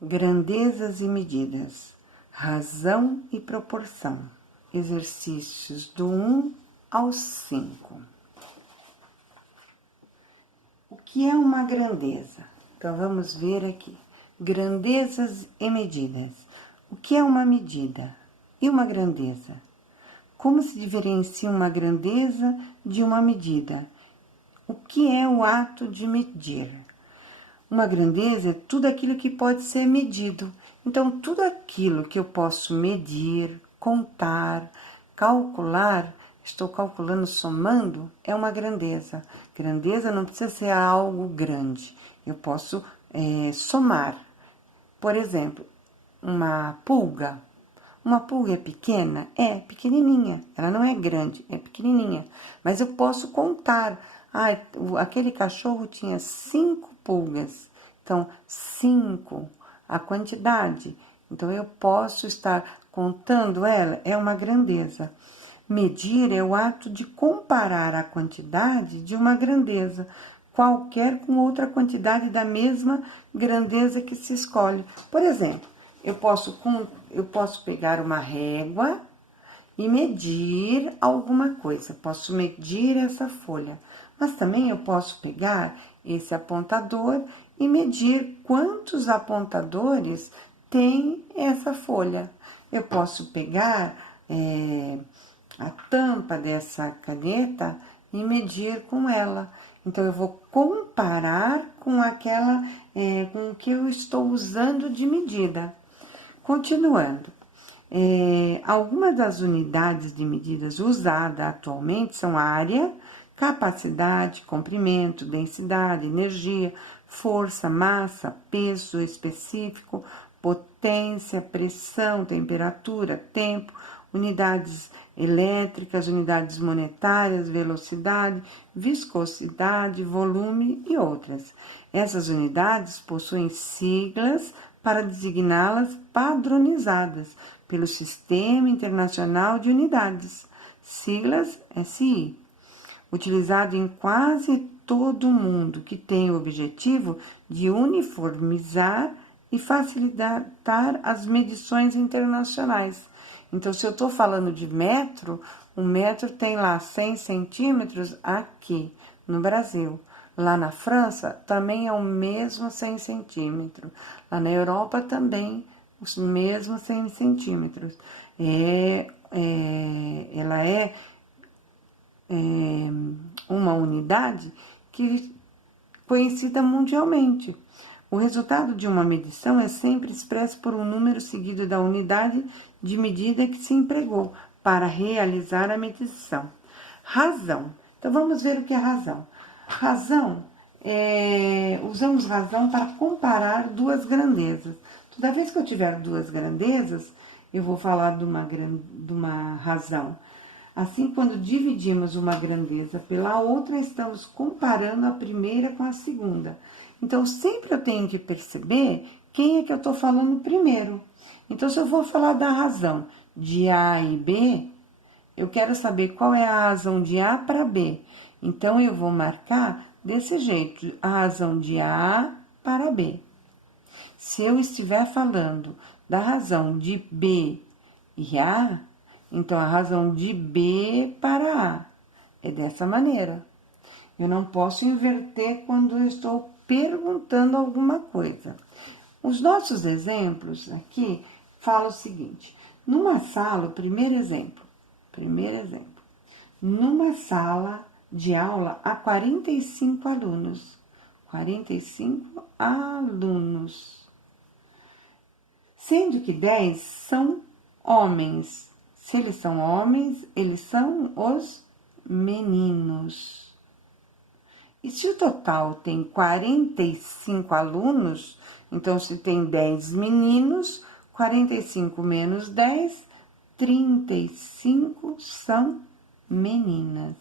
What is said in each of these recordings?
Grandezas e medidas, razão e proporção. Exercícios do 1 ao 5. O que é uma grandeza? Então, vamos ver aqui. Grandezas e medidas. O que é uma medida e uma grandeza? Como se diferencia uma grandeza de uma medida? O que é o ato de medir? Uma grandeza é tudo aquilo que pode ser medido. Então, tudo aquilo que eu posso medir, contar, calcular, estou calculando, somando, é uma grandeza. Grandeza não precisa ser algo grande. Eu posso somar. Por exemplo, uma pulga. Uma pulga é pequena? É pequenininha. Ela não é grande, é pequenininha. Mas eu posso contar. Ah, aquele cachorro tinha 5 pulgas. Então, 5, a quantidade. Então, eu posso estar contando ela, é uma grandeza. Medir é o ato de comparar a quantidade de uma grandeza, qualquer com outra quantidade da mesma grandeza que se escolhe. Por exemplo, eu posso pegar uma régua e medir alguma coisa. Posso medir essa folha. Mas também eu posso pegar esse apontador e medir quantos apontadores tem essa folha. Eu posso pegar a tampa dessa caneta e medir com ela. Então, eu vou comparar com com o que eu estou usando de medida. Continuando. Algumas das unidades de medidas usadas atualmente são área, capacidade, comprimento, densidade, energia, força, massa, peso específico, potência, pressão, temperatura, tempo, unidades elétricas, unidades monetárias, velocidade, viscosidade, volume e outras. Essas unidades possuem siglas para designá-las padronizadas pelo Sistema Internacional de Unidades, siglas SI, utilizado em quase todo o mundo, que tem o objetivo de uniformizar e facilitar as medições internacionais. Então, se eu estou falando de metro, o metro tem lá 100 centímetros aqui no Brasil. Lá na França também é o mesmo 100 centímetros. Lá na Europa também os mesmos 100 centímetros. Ela é uma unidade que conhecida mundialmente. O resultado de uma medição é sempre expresso por um número seguido da unidade de medida que se empregou para realizar a medição. Razão. Então, vamos ver o que é razão. Razão, usamos razão para comparar duas grandezas. Toda vez que eu tiver duas grandezas, eu vou falar de uma razão. Assim, quando dividimos uma grandeza pela outra, estamos comparando a primeira com a segunda. Então, sempre eu tenho que perceber quem é que eu estou falando primeiro. Então, se eu vou falar da razão de A e B, eu quero saber qual é a razão de A para B. Então, eu vou marcar desse jeito, a razão de A para B. Se eu estiver falando da razão de B e A, então a razão de B para A é dessa maneira. Eu não posso inverter quando eu estou perguntando alguma coisa. Os nossos exemplos aqui falam o seguinte: numa sala, primeiro exemplo, numa sala de aula há 45 alunos. 45 alunos. Sendo que 10 são homens. Se eles são homens, eles são os meninos. E se o total tem 45 alunos, então se tem 10 meninos, 45 menos 10, 35 são meninas.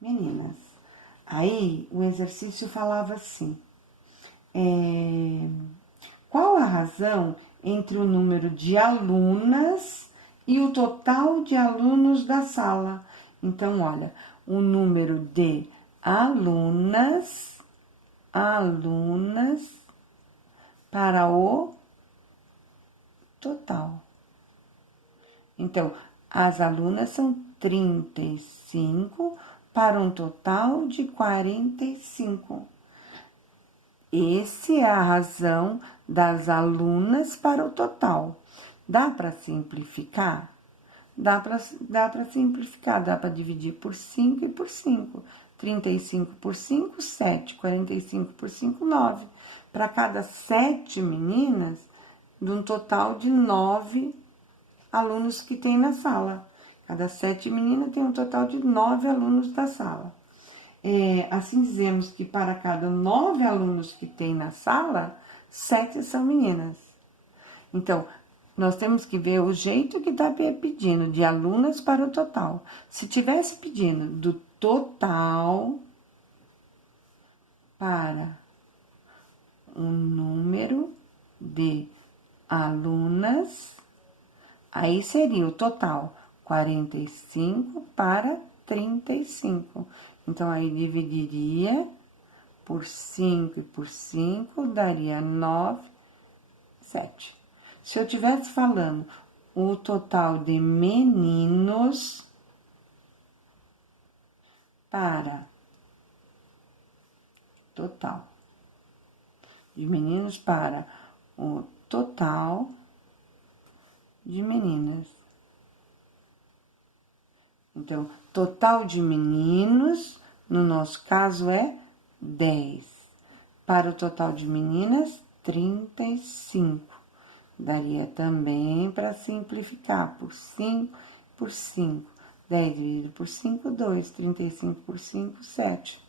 Meninas. Aí o exercício falava assim: qual a razão entre o número de alunas e o total de alunos da sala? Então, olha, o número de alunas alunas para o total. Então, as alunas são 35 para um total de 45. Essa é a razão das alunas para o total. Dá para simplificar? Dá para simplificar, dá para dividir por 5 e por 5. 35 por 5, 7. 45 por 5, 9. Para cada 7 meninas, de um total de 9 alunos que tem na sala. Cada 7 meninas tem um total de 9 alunos da sala. Assim dizemos que para cada 9 alunos que tem na sala, 7 são meninas. Então, nós temos que ver o jeito que está pedindo, de alunas para o total. Se tivesse pedindo do total para um número de alunas, aí seria o total 45 para 35. Então, aí dividiria por 5 e por 5, daria 9, 7. Se eu estivesse falando o total de meninos para total, de meninos para o total de meninas. Então, total de meninos, no nosso caso, é 10. Para o total de meninas, 35. Daria também para simplificar por 5, por 5. 10 dividido por 5, 2. 35 por 5, 7.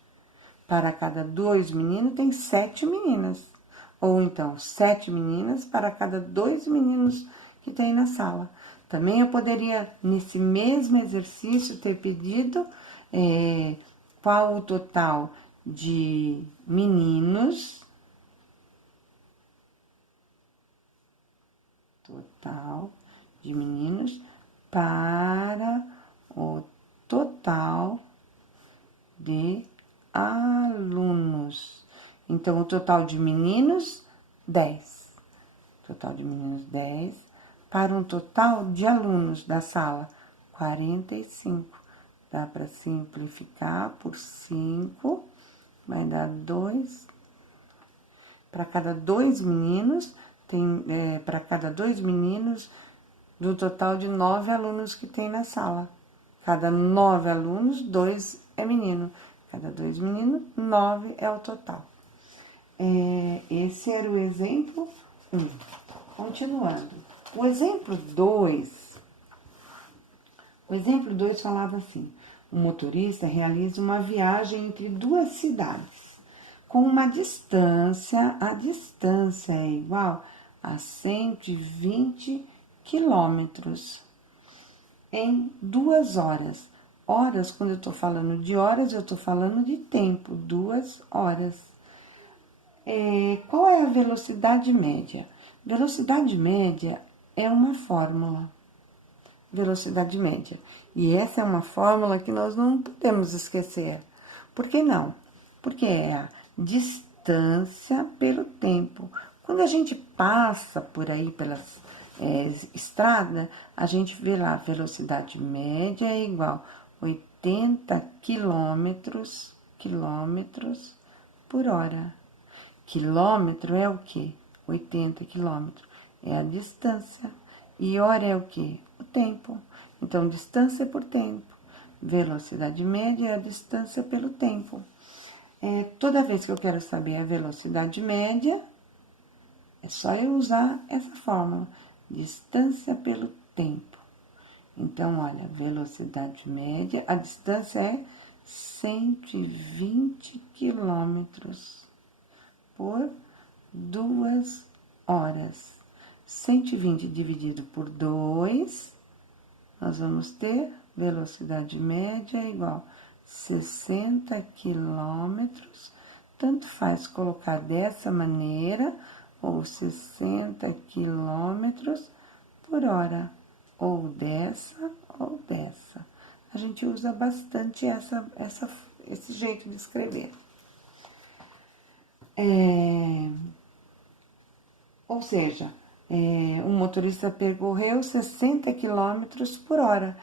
Para cada 2 meninos, tem 7 meninas. Ou então, 7 meninas para cada 2 meninos que tem na sala. Também eu poderia, nesse mesmo exercício, ter pedido qual o total de meninos. Total de meninos para o total de alunos. Então, o total de meninos, 10. Total de meninos, 10. Para um total de alunos da sala, 45. Dá para simplificar por 5, vai dar 2. Para cada 2 meninos, para cada 2 meninos, do total de 9 alunos que tem na sala. Cada 9 alunos, 2 é menino. Cada 2 meninos, 9 é o total. Esse era o exemplo 1. Continuando. O exemplo 2 falava assim: o motorista realiza uma viagem entre 2 cidades, com uma distância, a distância é igual a 120 quilômetros em 2 horas. Horas, quando eu estou falando de horas, eu estou falando de tempo, 2 horas. Qual é a velocidade média? Velocidade média é uma fórmula. Velocidade média. E essa é uma fórmula que nós não podemos esquecer. Por que não? Porque é a distância pelo tempo. Quando a gente passa por aí pelas estradas, a gente vê lá, a velocidade média é igual a 80 quilômetros por hora. Quilômetro é o quê? 80 quilômetros. É a distância. E hora é o quê? O tempo. Então, distância por tempo. Velocidade média é a distância pelo tempo. Toda vez que eu quero saber a velocidade média, é só eu usar essa fórmula. Distância pelo tempo. Então, olha, velocidade média, a distância é 120 quilômetros por 2 horas. 120 dividido por 2, nós vamos ter velocidade média igual a 60 quilômetros. Tanto faz colocar dessa maneira, ou 60 quilômetros por hora, ou dessa, ou dessa. A gente usa bastante esse jeito de escrever. Ou seja, um motorista percorreu 60 quilômetros por hora.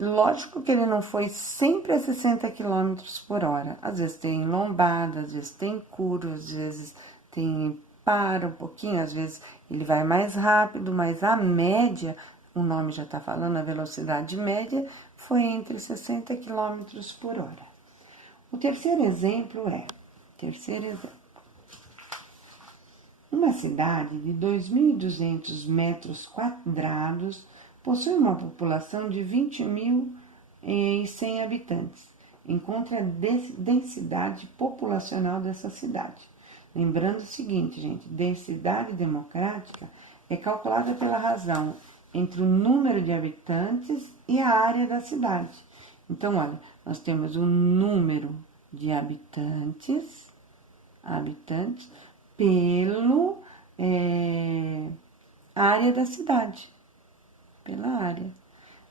Lógico que ele não foi sempre a 60 quilômetros por hora. Às vezes tem lombada, às vezes tem curva, às vezes tem para um pouquinho, às vezes ele vai mais rápido, mas a média, o nome já está falando, a velocidade média, foi entre 60 quilômetros por hora. O terceiro exemplo uma cidade de 2.200 metros quadrados possui uma população de 20.100 habitantes. Encontre a densidade populacional dessa cidade. Lembrando o seguinte, gente, densidade democrática é calculada pela razão entre o número de habitantes e a área da cidade. Então, olha, nós temos o número de habitantes pelo área da cidade, pela área.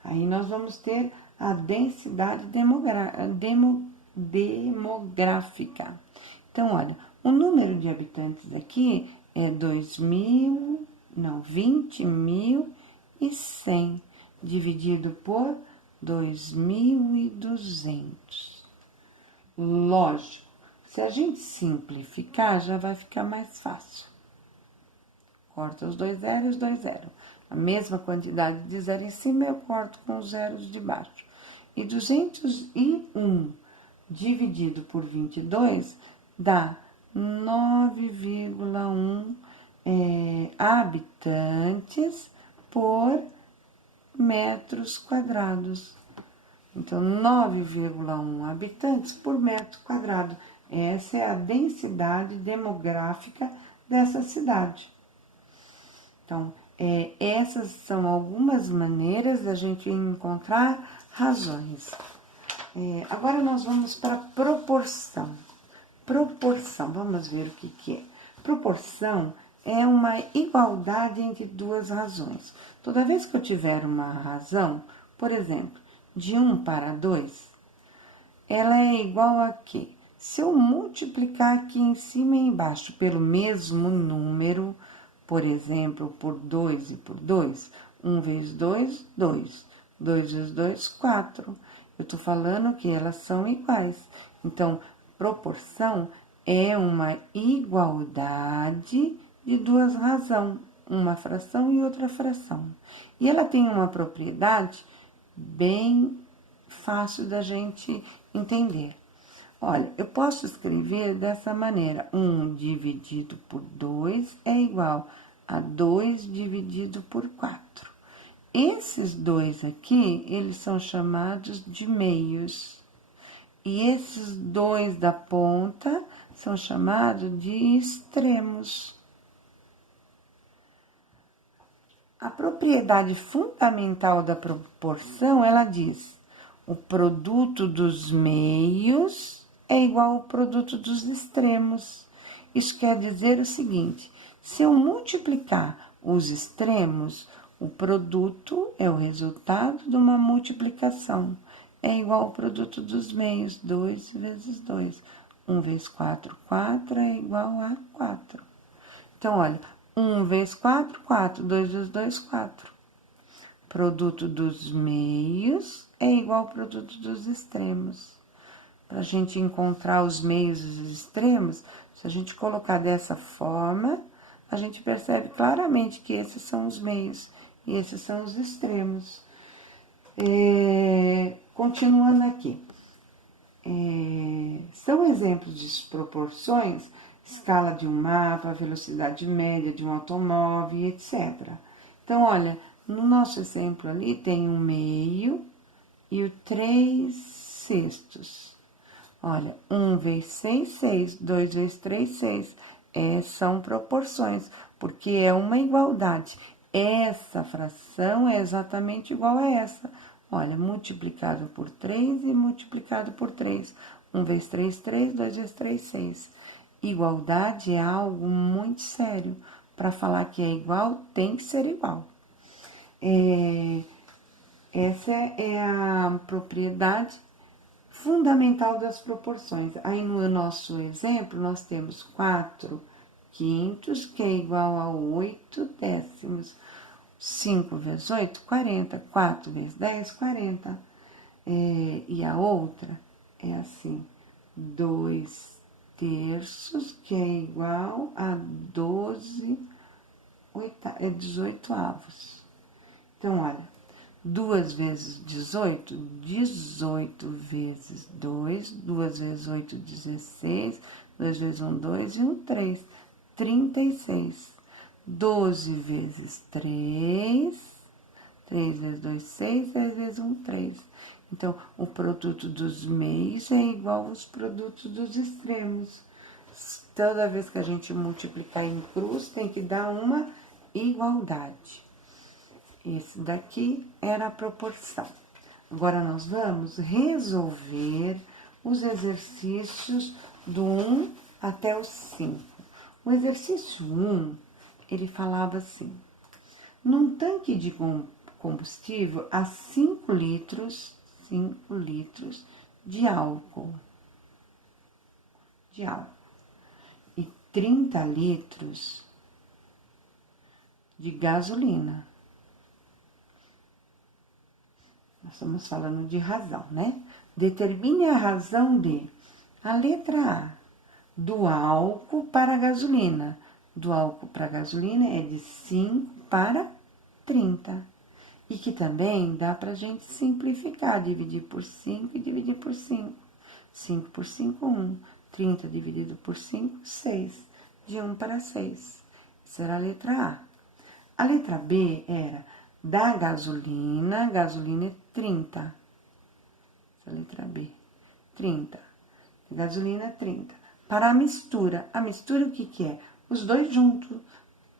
Aí nós vamos ter a densidade demográfica. Então, olha, o número de habitantes aqui é 20.100 dividido por 2.200. Lógico, se a gente simplificar, já vai ficar mais fácil. Corta os 2 zeros e os 2 zeros. A mesma quantidade de zero em cima, eu corto com os zeros de baixo. E 201 dividido por 22 dá 9,1 habitantes por metros quadrados. Então, 9,1 habitantes por metro quadrado. Essa é a densidade demográfica dessa cidade. Então, essas são algumas maneiras da gente encontrar razões. Agora, nós vamos para proporção. Proporção, vamos ver o que é. Proporção é uma igualdade entre duas razões. Toda vez que eu tiver uma razão, por exemplo, de 1 para 2, ela é igual a quê? Se eu multiplicar aqui em cima e embaixo pelo mesmo número, por exemplo, por 2 e por 2, 1 vezes 2, 2. 2 vezes 2, 4. Eu estou falando que elas são iguais. Então, proporção é uma igualdade de duas razões, uma fração e outra fração. E ela tem uma propriedade bem fácil da gente entender. Olha, eu posso escrever dessa maneira: 1 dividido por 2 é igual a 2 dividido por 4. Esses dois aqui, eles são chamados de meios. E esses dois da ponta são chamados de extremos. A propriedade fundamental da proporção, ela diz: o produto dos meios é igual ao produto dos extremos. Isso quer dizer o seguinte: se eu multiplicar os extremos, o produto é o resultado de uma multiplicação. É igual ao produto dos meios, 2 vezes 2. 1 vezes 4, 4 é igual a 4. Então, olha, 1 vezes 4, 4. 2 vezes 2, 4. Produto dos meios é igual ao produto dos extremos. Para a gente encontrar os meios e os extremos, se a gente colocar dessa forma, a gente percebe claramente que esses são os meios e esses são os extremos. Continuando aqui. São exemplos de proporções, escala de um mapa, velocidade média de um automóvel, etc. Então, olha, no nosso exemplo ali tem 1/2 e o 3/6. Olha, 1 vezes 6, 6. 2 vezes 3, 6. São proporções, porque é uma igualdade. Essa fração é exatamente igual a essa. Olha, multiplicado por 3 e multiplicado por 3. 1 vezes 3, 3. 2 vezes 3, 6. Igualdade é algo muito sério. Para falar que é igual, tem que ser igual. Essa é a propriedade Fundamental das proporções. Aí no nosso exemplo, nós temos 4/5, que é igual a 8/10. 5 vezes 8, 40. 4 vezes 10, 40. E a outra é assim, 2/3, que é igual a 18avos. Então, olha, 2 vezes 18, 18 vezes 2, 2 vezes 8, 16, 2 vezes 1, 2 e 1, 3, 36. 12 vezes 3, 3 vezes 2, 6, 10 vezes 1, 3. Então, o produto dos meios é igual aos produtos dos extremos. Toda vez que a gente multiplicar em cruz, tem que dar uma igualdade. Esse daqui era a proporção. Agora, nós vamos resolver os exercícios do 1 até o 5. O exercício 1, ele falava assim: num tanque de combustível há 5 litros de álcool. E 30 litros de gasolina. Nós estamos falando de razão, né? Determine a razão de a letra A, do álcool para a gasolina. Do álcool para a gasolina é de 5 para 30. E que também dá para a gente simplificar, dividir por 5 e dividir por 5. 5 por 5, 1. 30 dividido por 5, 6. De 1 para 6. Essa era a letra A. A letra B era da gasolina é 30. Essa é a letra B, 30. Gasolina, 30. Para a mistura o que é? Os dois juntos.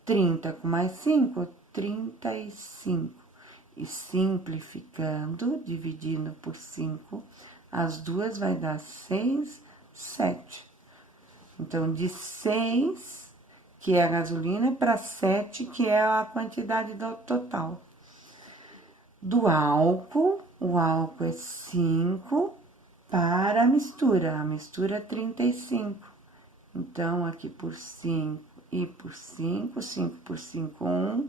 30 com mais 5, 35. E simplificando, dividindo por 5, as duas vai dar 6, 7. Então, de 6, que é a gasolina, para 7, que é a quantidade total. Do álcool, o álcool é 5 para a mistura é 35. Então, aqui por 5 e por 5, 5 por 5, 1,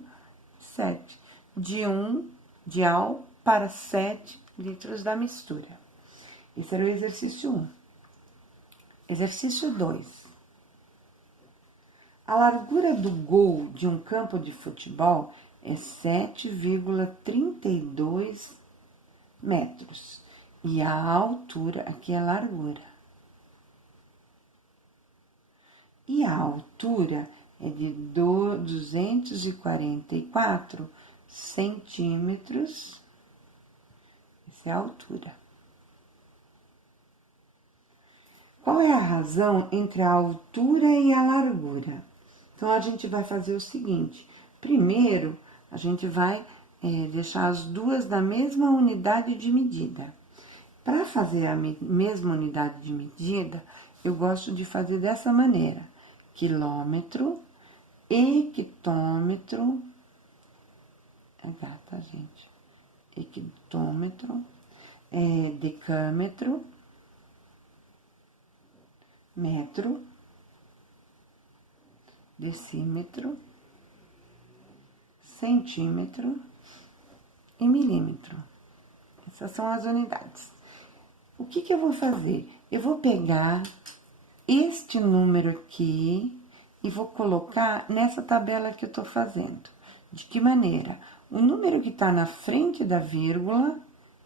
7. De álcool para 7 litros da mistura. Esse era o exercício 1. Exercício 2. A largura do gol de um campo de futebol é 7,32 metros. E a altura, aqui é a largura. E a altura é de 244 centímetros. Essa é a altura. Qual é a razão entre a altura e a largura? Então, a gente vai fazer o seguinte. Primeiro, a gente vai deixar as duas da mesma unidade de medida. Para fazer a mesma unidade de medida, eu gosto de fazer dessa maneira. Quilômetro, hectômetro, tá, gente? Hectômetro, decâmetro, metro, decímetro, centímetro e milímetro. Essas são as unidades. O que eu vou fazer? Eu vou pegar este número aqui e vou colocar nessa tabela que eu tô fazendo. De que maneira? O número que tá na frente da vírgula,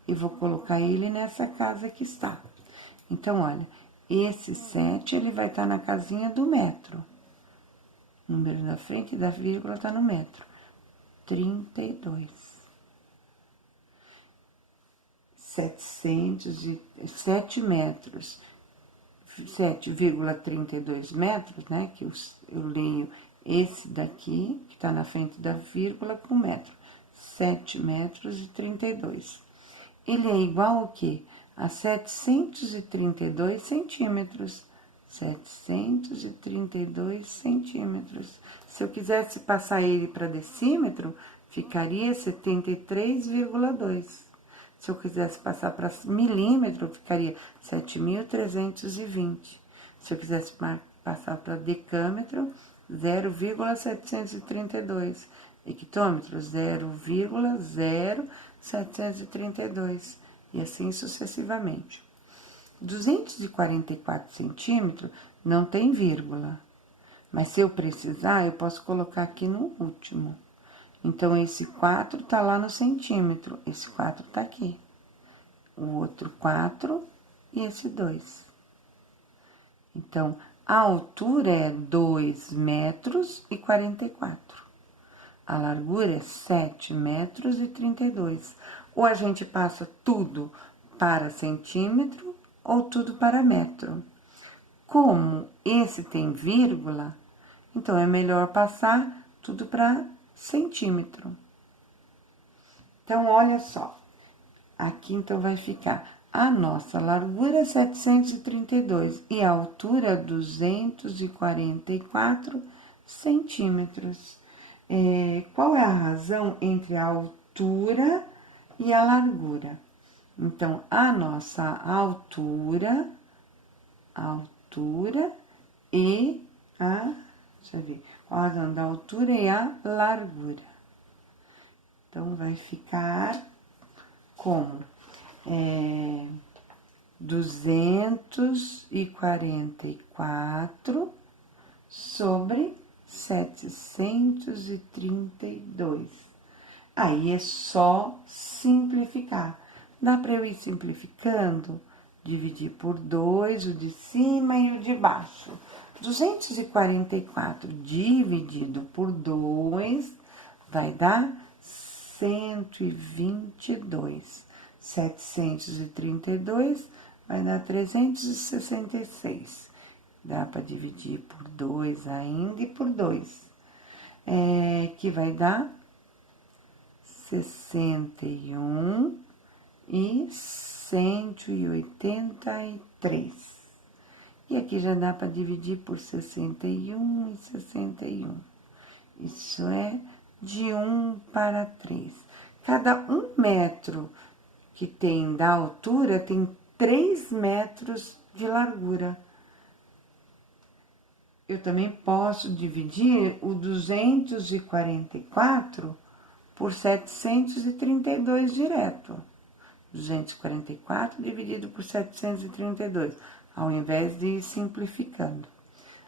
eu vou colocar ele nessa casa que está. Então, olha, esse 7, ele vai estar na casinha do metro. O número na frente da vírgula está no metro. 32. 7 metros. 7,32 metros, né? Que eu leio esse daqui, que está na frente da vírgula, com metro. 7 metros e 32. Ele é igual ao quê? A 732 centímetros. 732 centímetros. Se eu quisesse passar ele para decímetro, ficaria 73,2. Se eu quisesse passar para milímetro, ficaria 7.320. Se eu quisesse passar para decâmetro, 0,732. Hectômetro, 0,0732. E assim sucessivamente. 244 centímetros não tem vírgula. Mas se eu precisar, eu posso colocar aqui no último. Então, esse 4 tá lá no centímetro, esse 4 tá aqui. O outro 4 e esse 2. Então, a altura é 2 metros e 44. A largura é 7 metros e 32. Ou a gente passa tudo para centímetro ou tudo para metro. Como esse tem vírgula, então é melhor passar tudo para centímetro. Então, olha só. Aqui, então, vai ficar a nossa largura 732 e a altura 244 centímetros. Qual é a razão entre a altura e a largura? Então, a nossa altura e deixa eu ver, qual a razão da altura e a largura? Então, vai ficar como 244 sobre 732. Aí é só simplificar. Dá para eu ir simplificando? Dividir por 2, o de cima e o de baixo. 244 dividido por 2 vai dar 122. 732 vai dar 366. Dá para dividir por 2 ainda e por 2. Que vai dar 61 e 183. E aqui já dá para dividir por 61 e 61. Isso é de 1 para 3. Cada 1 metro que tem da altura tem 3 metros de largura. Eu também posso dividir o 244 por 732 direto. 244 dividido por 732, ao invés de ir simplificando.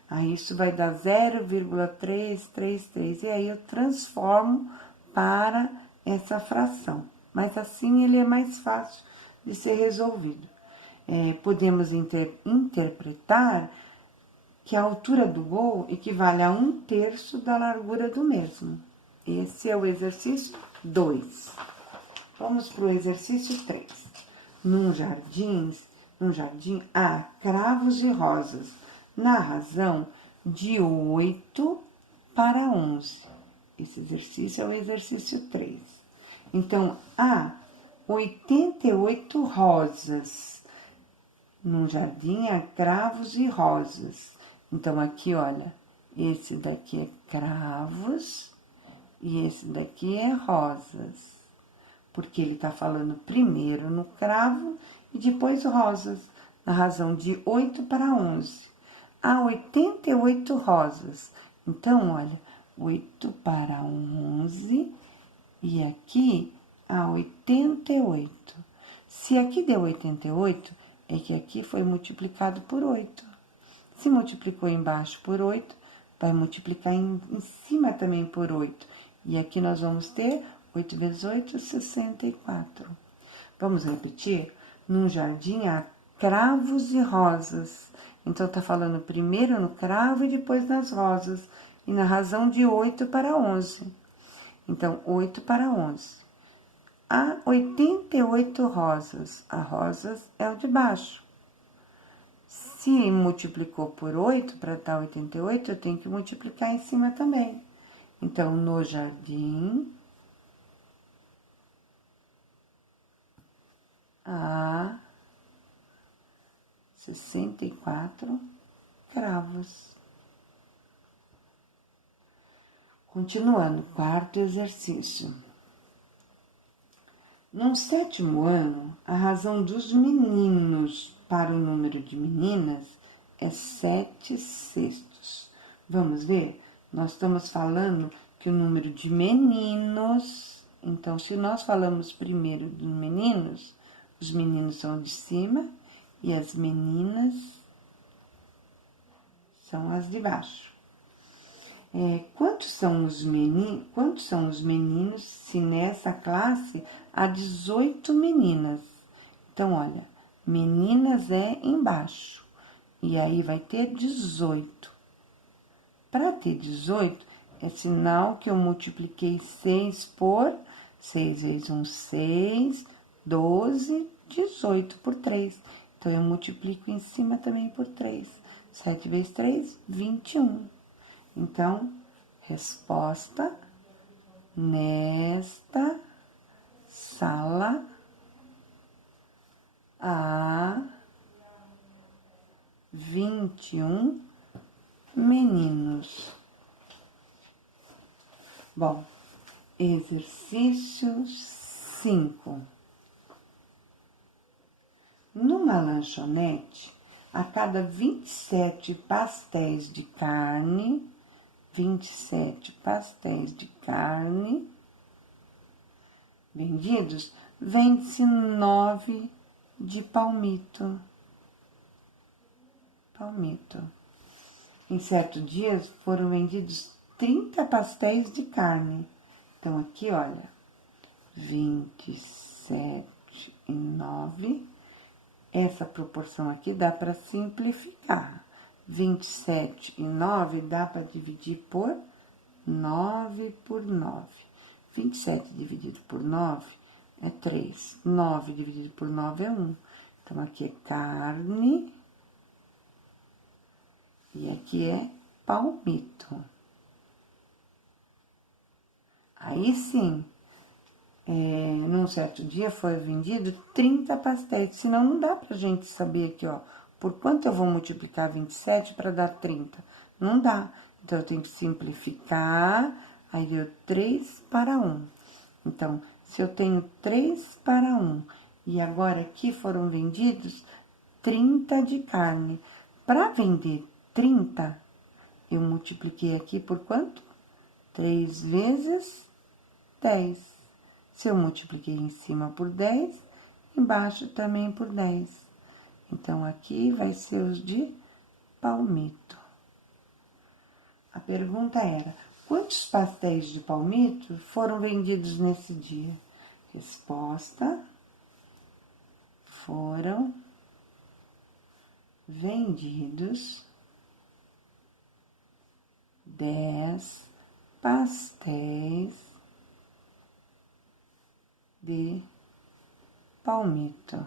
Aí, isso vai dar 0,333, e aí eu transformo para essa fração. Mas assim ele é mais fácil de ser resolvido. Podemos interpretar que a altura do gol equivale a 1/3 da largura do mesmo. Esse é o exercício 2. Vamos para o exercício 3. Num jardim há cravos e rosas, na razão de 8 para 11. Esse exercício é o exercício 3. Então, há 88 rosas. Num jardim há cravos e rosas. Então, aqui, olha, esse daqui é cravos e esse daqui é rosas. Porque ele tá falando primeiro no cravo e depois rosas, na razão de 8 para 11. Há 88 rosas. Então, olha, 8 para 11 e aqui há 88. Se aqui deu 88, é que aqui foi multiplicado por 8. Se multiplicou embaixo por 8, vai multiplicar em cima também por 8. E aqui nós vamos ter 8 vezes 8, 64. Vamos repetir? Num jardim há cravos e rosas. Então, tá falando primeiro no cravo e depois nas rosas. E na razão de 8 para 11. Então, 8 para 11. Há 88 rosas. A rosas é o de baixo. Se multiplicou por 8 para dar 88, eu tenho que multiplicar em cima também. Então, no jardim há 64 cravos. Continuando, quarto exercício. No 7º ano, a razão dos meninos para o número de meninas é 7/6. Vamos ver? Nós estamos falando que o número de meninos... Então, se nós falamos primeiro dos meninos, os meninos são de cima e as meninas são as de baixo. Quantos são os meninos se nessa classe há 18 meninas? Então, olha, meninas é embaixo, e aí vai ter 18. Para ter 18, é sinal que eu multipliquei 6 por 6 vezes 1, 6, 12, 18 por 3. Então, eu multiplico em cima também por 3. 7 vezes 3, 21. Então, resposta: nesta sala há 21 meninos. Bom, exercício 5. Numa lanchonete, a cada 27 pastéis de carne, 27 pastéis de carne vendidos, vende-se 9 de palmito. Em certo dia foram vendidos 30 pastéis de carne. Então, aqui, olha, 27 e 9. Essa proporção aqui dá para simplificar. 27 e 9 dá para dividir por 9 por 9. 27 dividido por 9 é 3. 9 dividido por 9 é 1. Então, aqui é carne e aqui é palmito. Aí sim, num certo dia foi vendido 30 pastéis, senão não dá pra gente saber aqui, ó, por quanto eu vou multiplicar 27 para dar 30? Não dá. Então, eu tenho que simplificar, aí deu 3 para 1. Então, se eu tenho 3 para 1 e agora aqui foram vendidos 30 de carne, para vender 30, eu multipliquei aqui por quanto? 3 vezes 10. Se eu multipliquei em cima por 10, embaixo também por 10. Então, aqui vai ser os de palmito. A pergunta era: quantos pastéis de palmito foram vendidos nesse dia? Resposta: foram vendidos 10 pastéis de palmito.